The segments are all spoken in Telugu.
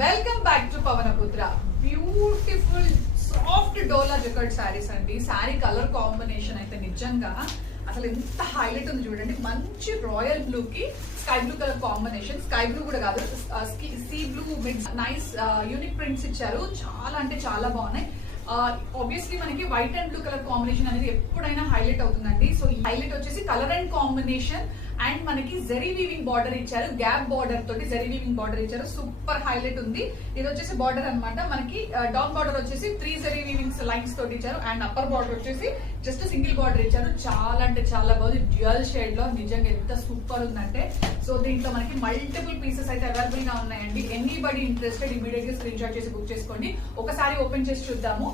Welcome back to Pavanaputra. Beautiful soft Dola jacquard saris అండి. శారీ కలర్ కాంబినేషన్ అయితే నిజంగా అసలు ఎంత హైలైట్ ఉంది చూడండి. మంచి రాయల్ బ్లూ కి sky blue colour combination. Sky blue కూడా కాదు, sea blue mix. Nice unique prints ఇచ్చారు. చాలా అంటే చాలా బాగున్నాయి. ఆబ్వియస్లీ మనకి white and blue colour combination అనేది ఎప్పుడైనా హైలైట్ అవుతుందండి. సో ఈ హైలైట్ వచ్చేసి కలర్ అండ్ కాంబినేషన్ అండ్ మనకి జరీ వీవింగ్ బార్డర్ ఇచ్చారు. గ్యాప్ బార్డర్ తోటి జరీ వీవింగ్ బార్డర్ ఇచ్చారు. సూపర్ హైలైట్ ఉంది. ఇది వచ్చేసి బార్డర్ అనమాట. మనకి డౌన్ బార్డర్ వచ్చేసి 3 జరీ వీవింగ్స్ లైన్స్ తోటి ఇచ్చారు అండ్ అప్పర్ బార్డర్ వచ్చేసి జస్ట్ సింగిల్ బార్డర్ ఇచ్చారు. చాలా అంటే చాలా బాగుంది. డ్యూయల్ షేడ్ లో నిజంగా ఎంత సూపర్ ఉందంటే. సో దీంట్లో మనకి మల్టిపుల్ పీసెస్ అయితే అవైలబుల్ గా ఉన్నాయండి. ఎనీబడి ఇంట్రెస్టెడ్ ఇమీడియట్ గా స్క్రీన్ షాట్ చేసి బుక్ చేసుకోండి. ఒకసారి ఓపెన్ చేసి చూద్దాము.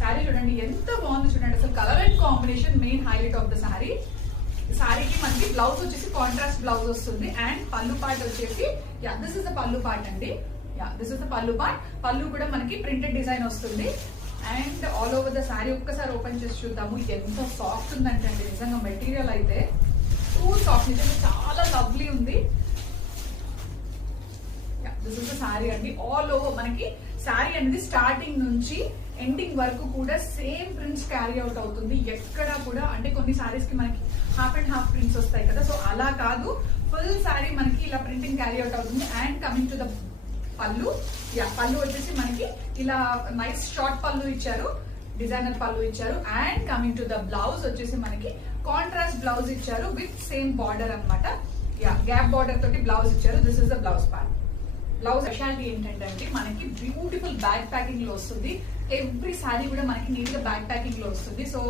శారీ చూడండి ఎంత బాగుంది చూడండి. అసలు colour and combination main highlight of the sari. శారీకి మనకి బ్లౌజ్ వచ్చేసి కాంట్రాస్ట్ బ్లౌజ్ వస్తుంది అండ్ పళ్ళు పార్ట్ వచ్చేసి దిస్ ఇస్ ద పళ్ళు పార్ట్ అండి. దిస్ ఇస్ ద పళ్ళు పార్ట్. పళ్ళు కూడా మనకి ప్రింటెడ్ డిజైన్ వస్తుంది and all over the sari ఒక్కసారి ఓపెన్ చేసి చూద్దాము. ఎంత సాఫ్ట్ ఉందంటే అండి నిజంగా మెటీరియల్ అయితే టూ సాఫ్ట్. నిజంగా చాలా లవ్లీ ఉంది. దిస్ ఇస్ ద శారీ అండి. ఆల్ ఓవర్ మనకి శారీ అనేది స్టార్టింగ్ నుంచి ఎండింగ్ వరకు కూడా సేమ్ ప్రింట్స్ క్యారీ అవుట్ అవుతుంది. ఎక్కడ కూడా అంటే కొన్ని శారీస్ కి మనకి హాఫ్ అండ్ హాఫ్ ప్రింట్స్ వస్తాయి కదా, సో అలా కాదు. ఫుల్ శారీ మనకి ఇలా ప్రింటింగ్ క్యారీ అవుట్ అవుతుంది. అండ్ కమింగ్ టు ద పళ్ళు. పళ్ళు వచ్చేసి మనకి ఇలా నైస్ షార్ట్ పళ్ళు ఇచ్చారు, డిజైనర్ పళ్ళు ఇచ్చారు. And coming to the blouse వచ్చేసి మనకి కాంట్రాస్ట్ బ్లౌజ్ ఇచ్చారు విత్ సేమ్ బార్డర్ అనమాట. గ్యాప్ బార్డర్ తోటి బ్లౌజ్ ఇచ్చారు. This is the blouse part. Blouse speciality ఏంటంటే మనకి బ్యూటిఫుల్ బ్యాక్ ప్యాకింగ్ లో వస్తుంది. ఎవ్రీ శారీ కూడా మనకి నీట్ గా బ్యాక్ ప్యాకింగ్ లో వస్తుంది. సో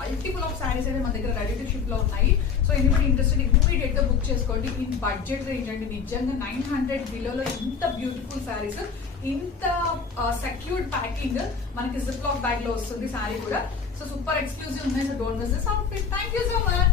మల్టిపుల్ ఆఫ్ శారీస్ అయితే మన దగ్గర రెడీ టు షిప్ లో ఉన్నాయి. సో ఎనిబడి ఇంట్రెస్టెడ్ ఇమీడియట్ గా బుక్ చేసుకోండి. ఇన్ బడ్జెట్ రేంజ్ అండి. నిజంగా 900 బిలోలో ఇంత బ్యూటిఫుల్ శారీస్, ఇంత సెక్యూర్డ్ ప్యాకింగ్ మనకి జిప్ లాక్ బ్యాగ్ లో వస్తుంది శారీ కూడా. సో సూపర్ ఎక్స్క్లూజివ్ ఉన్నాయి. So don't miss this outfit. Thank you so much.